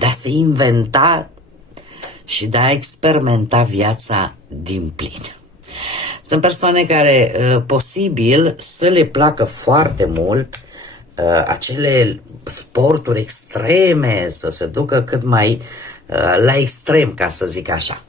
a se inventa și de a experimenta viața din plin. Sunt persoane care posibil să le placă foarte mult acele sporturi extreme, să se ducă cât mai la extrem, ca să zic așa.